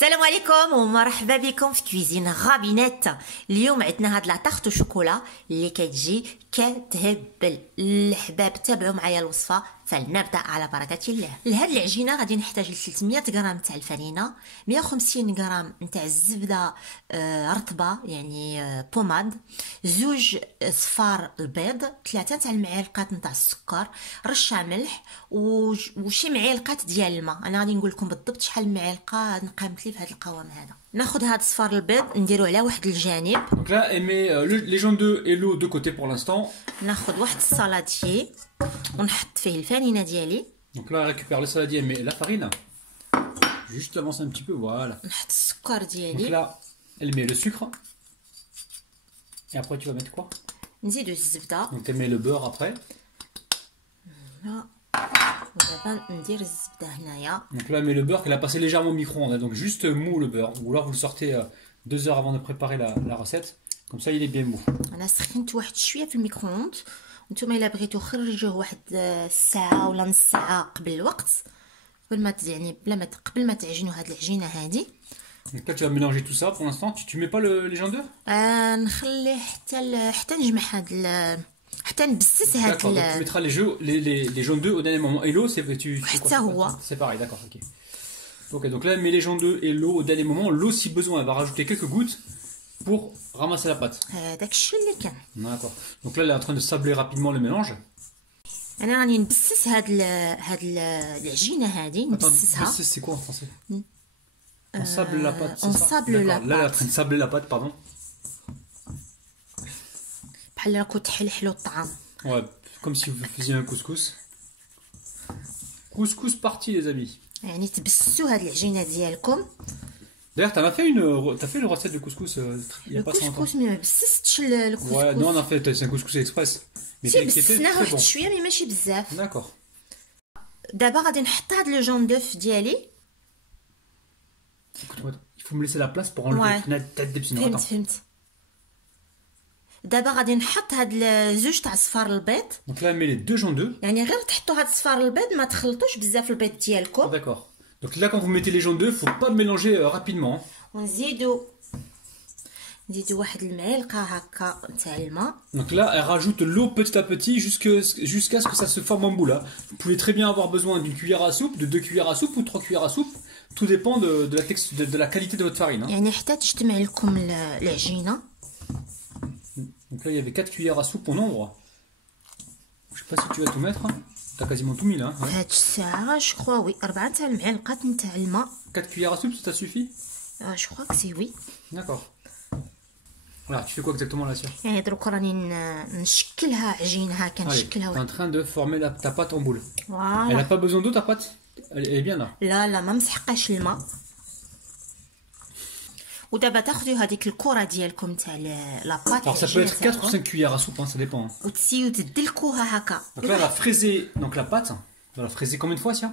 السلام عليكم ومرحبا بكم في كويزين غابينيت. اليوم عندنا هاد لا طارت شوكولا اللي كتجي كتهبل. الحباب تابعوا معايا الوصفه فلنبدا على بركه الله. لهاد العجينه غادي نحتاج 300 غرام تاع الفرينه، 150 غرام نتاع الزبده رطبه يعني بوماد، زوج صفار البيض، 3 تاع المعالق نتاع السكر، رشه ملح وشي معلقات ديال الماء. انا غادي نقول لكم بالضبط شحال المعلقه نقامت لي في هذا القوام هذا. ناخذ هاد صفار البيض نديروه على واحد الجانب. Donc là, elle met les jaunes d'œufs et l'eau de côté pour l'instant. ناخذ واحد السالاديي ونحط فيه الفرينه ديالي. Donc là, elle récupère le saladier, elle met la farine. Juste avance un petit peu, voilà. نحط السكر Donc ديالي. là, elle met le sucre. Et après, tu vas mettre quoi? نزيدو الزبده. Donc elle met le beurre après. ودابا ندير الزبده هنايا. Donc là, elle met le beurre qu'elle a passé légèrement au micro-ondes, hein, donc juste mou le beurre. Ou alors vous le sortez 2 heures avant de préparer la recette. Comme ça, il est bien mou. انا سخنت واحد شويه في الميكرووند، نتوما الا بغيتو خرجوه واحد الساعه ولا نص ساعه قبل الوقت، قبل ما يعني قبل ما تعجنوا هاد العجينه هادي. Donc là, tu vas mélanger tout ça pour l'instant. Tu mets pas les jaunes d'œufs? نخليه حتى نجمع حتى نبسس هاد. D'accord, donc tu mettras les jaunes d'œufs au dernier moment. Et l'eau, c'est حتى هو. C'est pareil, d'accord, ok. Donc là, elle met les jaunes d'œufs et l'eau au dernier moment. L'eau, si besoin, elle va rajouter quelques gouttes pour ramasser la pâte. هذاك الشيء اللي كان. D'accord. Donc là, elle est en train de sabler rapidement le mélange. انا راني نبسس هاد العجينه هادي نبسسها. Bosser, c'est quoi en français? On sable la pâte, on c'est ça? sable la D'accord. Là, elle est en pâte. train de sabler la pâte, pardon. بحال راكو تحلحلوا الطعام. Ouais, comme si vous faisiez un couscous. Couscous parti, les amis. يعني تبسسوا هاد العجينه ديالكم. D'ailleurs, t'as fait une recette de couscous il y a pas si longtemps. الكسكس ما بسستش الكسكس. Ouais, non, on a fait, c'est un couscous express. Mais سي qui était بسسناه très واحد bon. شويه مي ماشي بزاف. D'accord. دابا غادي نحط هاد لو جون دوف ديالي. Écoute-moi, il faut me laisser la place pour enlever Ouais. la tête des sinon. Attends. فهمت. دابا غادي نحط هاد الزوج تاع صفار البيض. Donc là, elle met les 2 jaunes d'œufs. يعني غير تحطوا هاد صفار البيض، ما تخلطوش بزاف البيض ديالكم. D'accord. Donc là, quand vous mettez les jaunes d'œufs, faut pas mélanger rapidement. ونزيدو واحد المعلقه هكا تاع الماء. Donc là, elle rajoute l'eau petit à petit jusqu'à ce que ça se forme en boule. Hein. Vous pouvez très bien avoir besoin d'une cuillère à soupe, de 2 cuillères à soupe ou 3 cuillères à soupe. Tout dépend de la qualité de votre farine. Hein. يعني حتى تجتمع لكم العجينه. Donc là, il y avait 4 cuillères à soupe au nombre. Je sais pas si tu vas tout mettre. T'as quasiment tout mis là. Hein. هاد الساعه جو كخوا وي 4 تاع المعلقات نتاع الماء. 4 cuillères à soupe, ça suffit? جو كخوا كو سي وي. D'accord. Voilà, tu fais quoi exactement là, Sia? يعني دروك راني نشكلها عجينه هكا Allez, t'es نشكلها. en train de former ta pâte en boule. Elle فوالا. n'a pas besoin d'eau ta pâte? Elle est bien là. لا ما مسحقاش الماء. ودابا تاخذوا هذيك الكره ديالكم تاع لاباط. Alors ça peut être 4 ou 5 cuillères à soupe, hein, ça dépend. Hein. وتسيو تدلكوها هكا. Donc là, on va fraiser donc la pâte. On va la fraiser combien de fois, Sia?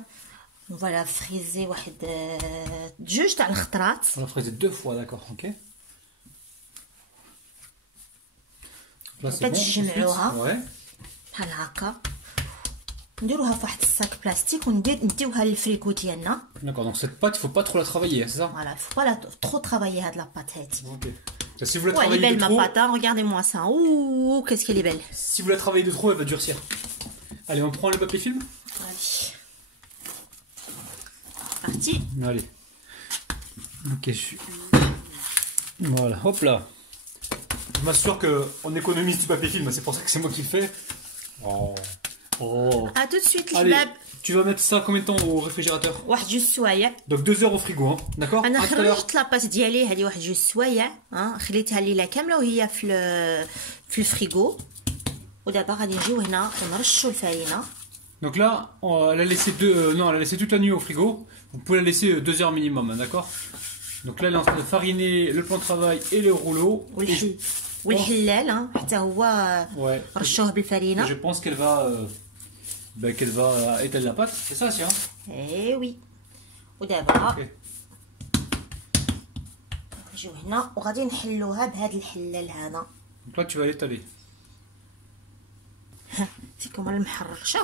فوالا فريزي واحد جوج تاع الخطرات. On va fraiser 2 fois, d'accord, ok. Là, c'est bon. تجمعوها Ouais. بحال هكا، نديروها في واحد الصاك بلاستيك ونديوها للفريكو ديالنا. D'accord, donc cette pâte, il faut pas trop la travailler, hein, c'est ça? فوالا faut pas trop travailler هاد لاباط هادي. Ok. Si vous la Ouais, elle est travaillez belle de ma trop, pâte, hein. Regardez-moi ça. Ouh, qu'est-ce qu'elle est belle. si vous la travaillez de trop, elle va durcir. Allez, on prend le papier film. Allez. Parti. Allez. Ok, voilà, hop là. Je m'assure qu'on économise du papier film, c'est pour ça que c'est moi qui le fais. Oh. Oh. À tout de suite, Allez, الحباب. tu vas mettre ça combien de temps au réfrigérateur? واحد جوج سوايع. Donc 2 heures au frigo, hein. D'accord? انا À tout à l'heure. خرجت لاباط ديالي هذه واحد جوج سوايع، خليتها الليله كامله وهي في الفريغو. ودابا غادي نجيو هنا ونرشوا الفرينه. Donc là, elle a laissé non, elle a laissé toute la nuit au frigo. Vous pouvez la laisser 2 heures minimum, hein, d'accord? Donc là, elle est en train de fariner le plan de travail et le rouleau. والحلال حتى هو Ouais. رشوه بالفرينه. Je pense qu'elle va étaler la pâte. C'est ça, Sia? اي وي. ودابا Ok. نجيو هنا وغادي نحلوها بهذا الحلال هذا. Donc là, tu vas l'étaler. فيكم المحرقشه.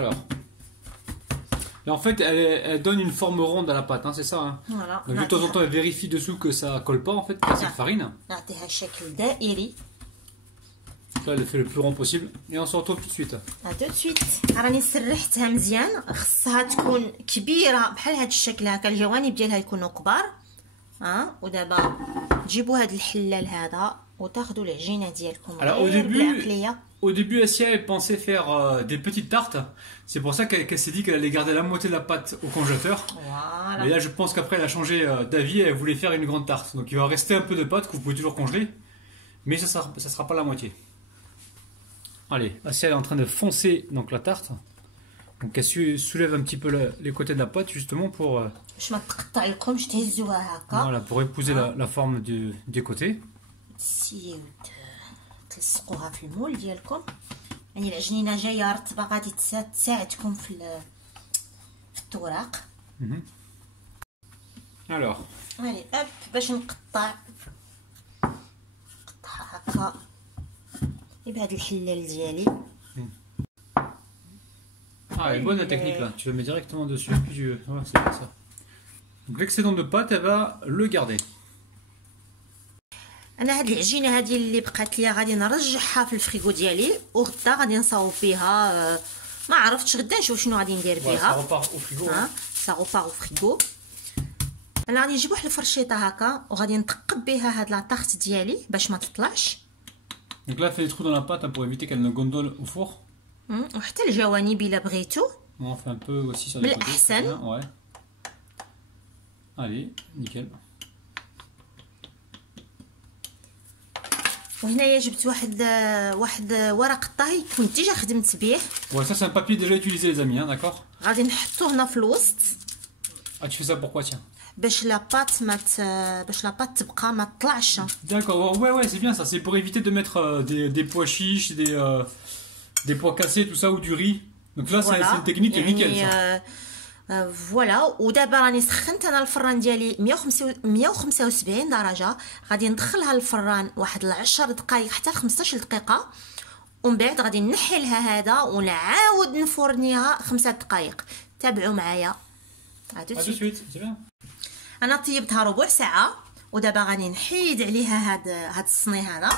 Alors, là en fait, elle donne une forme ronde à la pâte, hein, c'est ça. Hein. Voilà. Donc de temps en temps, elle vérifie dessous que ça colle pas en fait, avec cette farine. نعطيها شكل دائري. Là, elle fait le plus rond possible. Et on se retrouve tout de suite. tout de suite. راني سرحتها مزيان، خصها تكون كبيره بحال هذا الشكل هكا، الجوانب ديالها يكونوا كبار. ودابا تجيبوا هذا الحلال هذا وتاخذوا العجينه ديالكم. Alors au début, Assia elle pensait faire des petites tartes. C'est pour ça qu'elle s'est dit qu'elle allait garder la moitié de la pâte au congélateur. Voilà. Mais là, je pense qu'après, elle a changé d'avis. Elle voulait faire une grande tarte. Donc, il va rester un peu de pâte que vous pouvez toujours congeler, mais ça sera pas la moitié. Allez, Assia elle est en train de foncer donc la tarte. Donc, elle soulève un petit peu les côtés de la pâte justement pour باش ما تقطع لكمش تهزوها هكا. voilà, pour épouser la forme des côtés. تسيو تلصقوها في المول ديالكم. يعني العجينه جايه رطبه غادي تساعدكم في التوراق. Alors. Allez, hop, باش نقطعها هكا بهذا الحلال ديالي. Ah, elle est bonne la technique là. Tu le mets directement dessus, puis tu... Ouais, c'est bien ça. Donc l'excédent de pâte, elle va le garder. انا هاد العجينه هادي اللي بقات ليا غادي نرجعها في الفريغو ديالي، وغدا غادي نصاوب بها. ما عرفتش غدا نشوف شنو غادي ندير بها. Ça repart au frigo. Ça repart au frigo. انا غادي نجيب واحد الفرشيطه هكا وغادي نثقب بها هاد لاطارت ديالي باش ما تطلعش. Donc là, fais des trous dans la pâte hein, pour éviter qu'elle ne gondole au four. وحتى الجوانب الا بغيتو. On fait un peu aussi sur les côtés. بالأحسن. Ouais. Allez, nickel. وهنايا جبت واحد ورق الطهي كنت ديجا خدمت به. Ouais, ça c'est un papier déjà utilisé les amis, hein, d'accord. غادي نحطو هنا في الوسط. Ah, tu fais ça pourquoi tiens? باش لاباط تبقى ما تطلعش. D'accord, ouais, c'est bien ça. C'est pour éviter de mettre des pois chiches, des pois cassés, tout ça, ou du riz. Donc là, c'est une technique nickel ça. فوالا. ودابا راني سخنت انا الفران ديالي 175 درجه، غادي ندخلها للفران واحد 10 دقائق حتى 15 دقيقه، ومن بعد غادي نحي لها هذا ونعاود نفورنيها 5 دقائق. تابعوا معايا. انا طيبتها ربع ساعه ودابا غادي نحيد عليها هاد الصني هذا.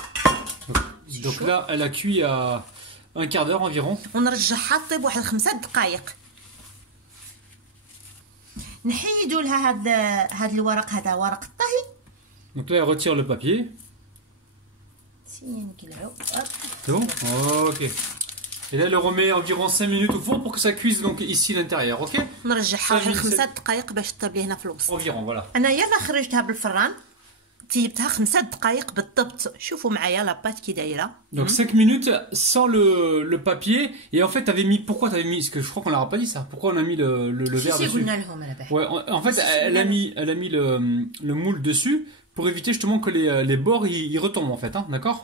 Donc là, elle a cuit à un quart d'heure environ. ونرجعها طيب واحد 5 دقائق. نحيدوا لها هاد الورق هذا، ورق الطهي. Donc là, elle retire le papier. C'est bon? Ok. Et là, elle le remet environ 5 minutes au four pour que ça cuise donc ici l'intérieur, ok? نرجعها واحد 5 دقائق باش تطيب لي هنا في الوسط. Environ, voilà. انا يلا خرجتها بالفران، طيبتها 5 دقائق بالضبط. شوفوا معايا لاباط كي دايره. Donc 5 minutes sans le papier. Et en fait, pourquoi t'avais mis, parce que je crois qu'on leur a pas dit ça. Pourquoi on a mis le verre dessus? Ouais, en fait, elle a mis le moule dessus pour éviter justement que les bords ils retombent en fait, hein, d'accord?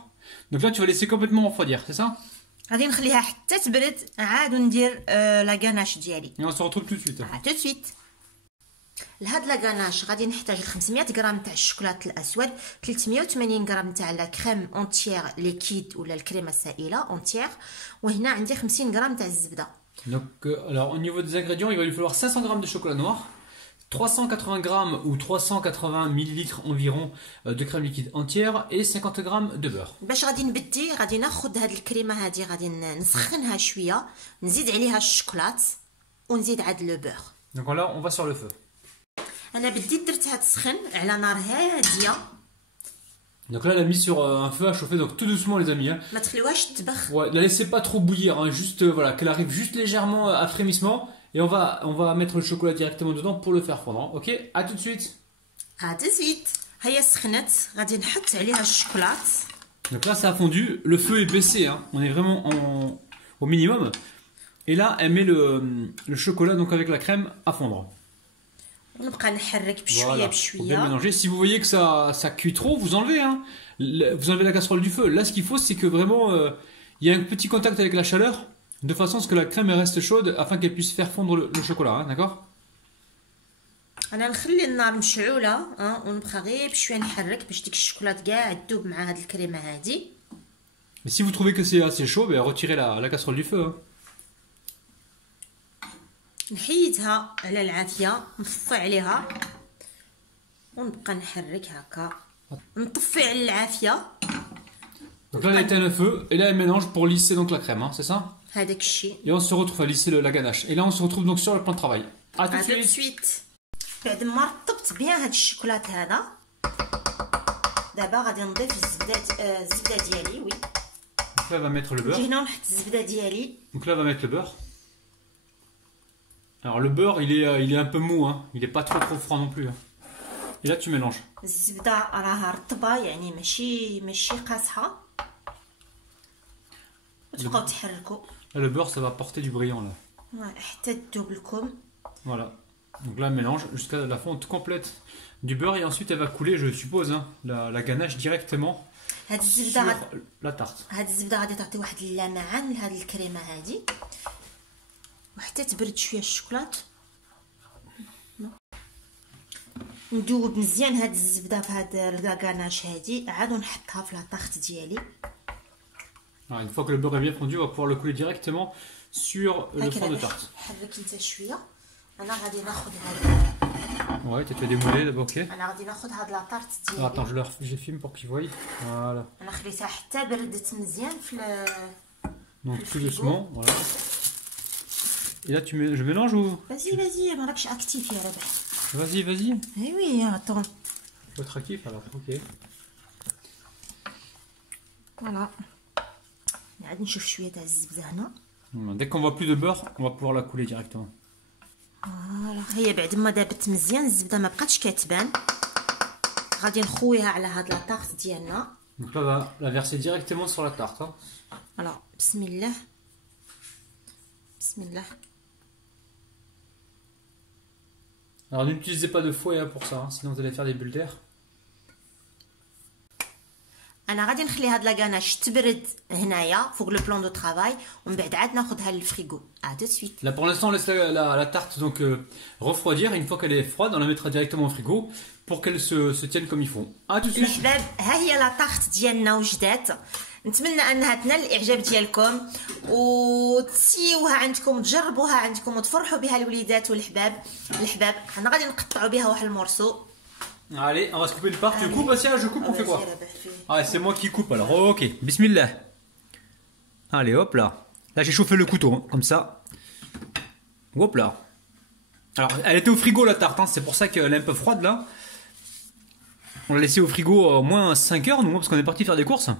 Donc là, tu vas laisser complètement refroidir, c'est ça? غادي نخليها حتى تبرد، عاد ندير لا غاناش ديالي. Et on se retrouve tout de suite. tout de suite. لهاد لا غاناش غادي نحتاج 500 غرام تاع الشوكولات الاسود، 380 غرام تاع لا كريم اونتيير ليكيد ولا الكريمه السائله اونتيير، وهنا عندي 50 غرام تاع الزبده. Donc alors au niveau des ingrédients, il va lui falloir 500 grammes de chocolat noir, 380 grammes ou 380 millilitres environ de crème liquide entière et 50 grammes de beurre. باش غادي نبدي غادي ناخذ هاد الكريمه هادي غادي نسخنها شويه، نزيد عليها الشوكولات ونزيد عاد لو بور. Donc là on va sur le feu. انا بديت درتها تسخن على نار هاديه. Donc là, elle a mis sur un feu à chauffer, donc tout doucement les amis. Hein. ما تخليوهاش تطبخ. Ouais, la laissez pas trop bouillir, hein, juste voilà, qu'elle arrive juste légèrement à frémissement. Et on va mettre le chocolat directement dedans pour le faire fondre. Ok, à tout de suite. À tout de suite. هيا سخنت غادي نحط عليها الشوكولات. Donc là, ça a fondu. Le feu est baissé. Hein. On est vraiment au minimum. Et là, elle met le chocolat donc avec la crème à fondre. ونبقى نحرك بشويه Voilà, faut بشويه. bien mélanger. Si vous voyez que ça cuit trop, vous enlevez. Hein. Vous enlevez la casserole du feu. Là, ce qu'il faut, c'est que vraiment, il y a un petit contact avec la chaleur, de façon à ce que la crème elle reste chaude, afin qu'elle puisse faire fondre le chocolat. Hein, d'accord? انا نخلي النار مشعوله ونبقى غير بشويه نحرك باش ديك الشوكولات كاع تذوب مع هاد الكريمه هادي. Mais si vous trouvez que c'est assez chaud, ben retirez la casserole du feu. Hein. نحيدها على العافيه نطفي عليها ونبقى نحرك هكا نطفي على العافيه. Donc là, elle éteint le feu et là, elle mélange pour lisser donc la crème, hein, c'est ça? هذاك الشيء. Et on se retrouve à lisser la ganache. Et là, on se retrouve donc sur le plan de travail. À tout de suite. بعد ما رطبت بيان هاد الشوكولات هذا دابا غادي نضيف الزبده ديالي. وي. Donc là, on va mettre le beurre. هنا نحط الزبده ديالي. Donc là, on va mettre le beurre. Alors le beurre, il est un peu mou, hein. Il est pas trop froid non plus. Hein. Et là, tu mélanges. الزبده راها رطبه يعني ماشي قاصحه. وتبقاو تحركوا. Là, le beurre, ça va apporter du brillant là. Ouais, حتى تذوب لكم. Voilà. Donc là, elle mélange jusqu'à la fonte complète du beurre et ensuite elle va couler, je suppose, hein, la ganache directement sur la tarte. هاد الزبده غادي تعطي واحد اللمعان لهاد الكريمه هادي وحتى تبرد شويه الشوكولات. ندوب مزيان هاد الزبده في هاد الكاناش هادي عاد نحطها في لا طارت ديالي. Alors, une fois que le beurre est bien fondu, on va pouvoir le couler directement sur le fond de tarte. حرك انت شويه. انا غادي ناخذ هاد. Ouais, tu as démoulé d'abord, ok. انا غادي ناخذ هاد لا طارت ديالي. Attends, je filme pour qu'ils voient. Voilà. انا خليتها حتى بردت مزيان في Donc tout doucement, voilà. Et là, je mélange ou? Vas-y, ما راكش اكتيف يا ربح. Vas-y. Oui, attends. Faut être actif alors, ok. Voilà. عاد نشوف شويه تاع الزبده هنا. Dès qu'on voit plus de beurre, on va pouvoir la couler directement. Voilà. هي بعد ما دابت مزيان الزبده ما بقاتش كتبان. غادي نخويها على هاد لا طارت ديالنا. Donc là, on va la verser directement sur la tarte. Hein. Alors, bismillah. Alors n'utilisez pas de fouet hein, pour ça, hein, sinon vous allez faire des bulles d'air. انا غادي نخلي هاد لاكاناش تبرد هنايا فوق لو بلان دو طرافاي ومن بعد عاد ناخذها للفريغو. دو سويت. Là pour l'instant on laisse la tarte donc refroidir et une fois qu'elle est froide on la mettra directement au frigo pour qu'elle se tienne comme il faut. À tout de suite. الحباب ها هي لا طارت ديالنا وجدات. نتمنى انها تنال الاعجاب ديالكم وتسيوها عندكم تجربوها عندكم وتفرحوا بها الوليدات والحباب. حنا غادي نقطعوا بها واحد المورسو. Allez, on va se couper une part. Tu coupes, Asia? Je coupe, on fait quoi? Ah, c'est moi qui coupe alors. Ok, bismillah. Allez, hop là. Là, j'ai chauffé le couteau, hein, comme ça. Hop là. Alors, elle était au frigo la tarte, hein, c'est pour ça qu'elle est un peu froide là. On l'a laissée au frigo au moins 5 heures, nous, parce qu'on est parti faire des courses.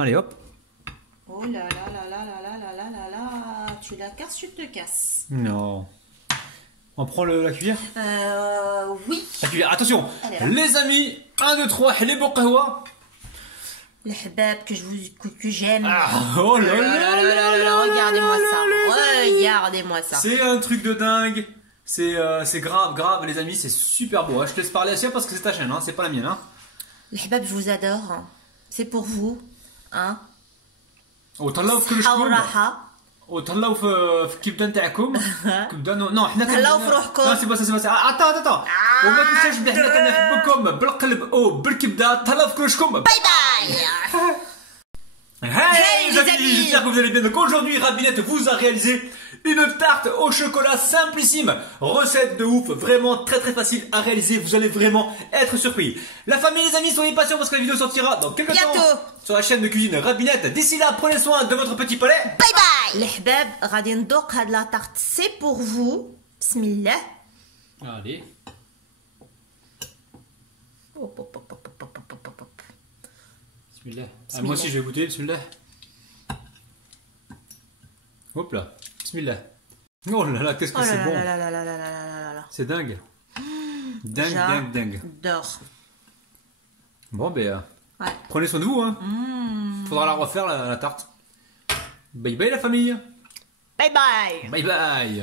Allez, hop. Oh là là là là là là là là là là. Tu la casses, tu te casses. Non. On prend la cuillère? Oui. La cuillère, attention. Les amis, 1, 2, 3, les beaux kahwa. Le habab que j'aime. Ah, oh là là là là. Regardez-moi ça. C'est un truc de dingue. C'est grave, les amis, c'est super beau. Hein. Je te laisse parler à Sia parce que c'est ta chaîne, hein, c'est pas la mienne. Hein. Le habab, je vous adore. C'est pour vous. Hein. وتهلاو في كلشكم وتهلاو في كبده نتاعكم كبده نو حنا تهلاو في روحكم لا سي با عطا وما تنساوش بلي حنا كنحبكم بالقلب وبالكبده تهلاو في كلشكم باي باي. Hey les amis, j'espère que vous allez bien. Donc aujourd'hui Rabinette vous a réalisé une tarte au chocolat simplissime, recette de ouf, vraiment très facile à réaliser, vous allez vraiment être surpris. La famille, les amis, soyez patients parce que la vidéo sortira dans quelques temps sur la chaîne de cuisine Rabinette. D'ici là, prenez soin de votre petit palais. Bye bye. Les habab, غادي ندوق هاد la tarte, c'est pour vous. Bismillah. Allez. Bismillah. Ah, moi aussi je vais goûter, bismillah. Hop là, bismillah. Oh là là, qu'est-ce que c'est bon. C'est dingue. Dingue. J'adore. Bon ben, prenez soin de vous, hein. Faudra la refaire la tarte. Bye bye la famille. Bye bye. Bye bye.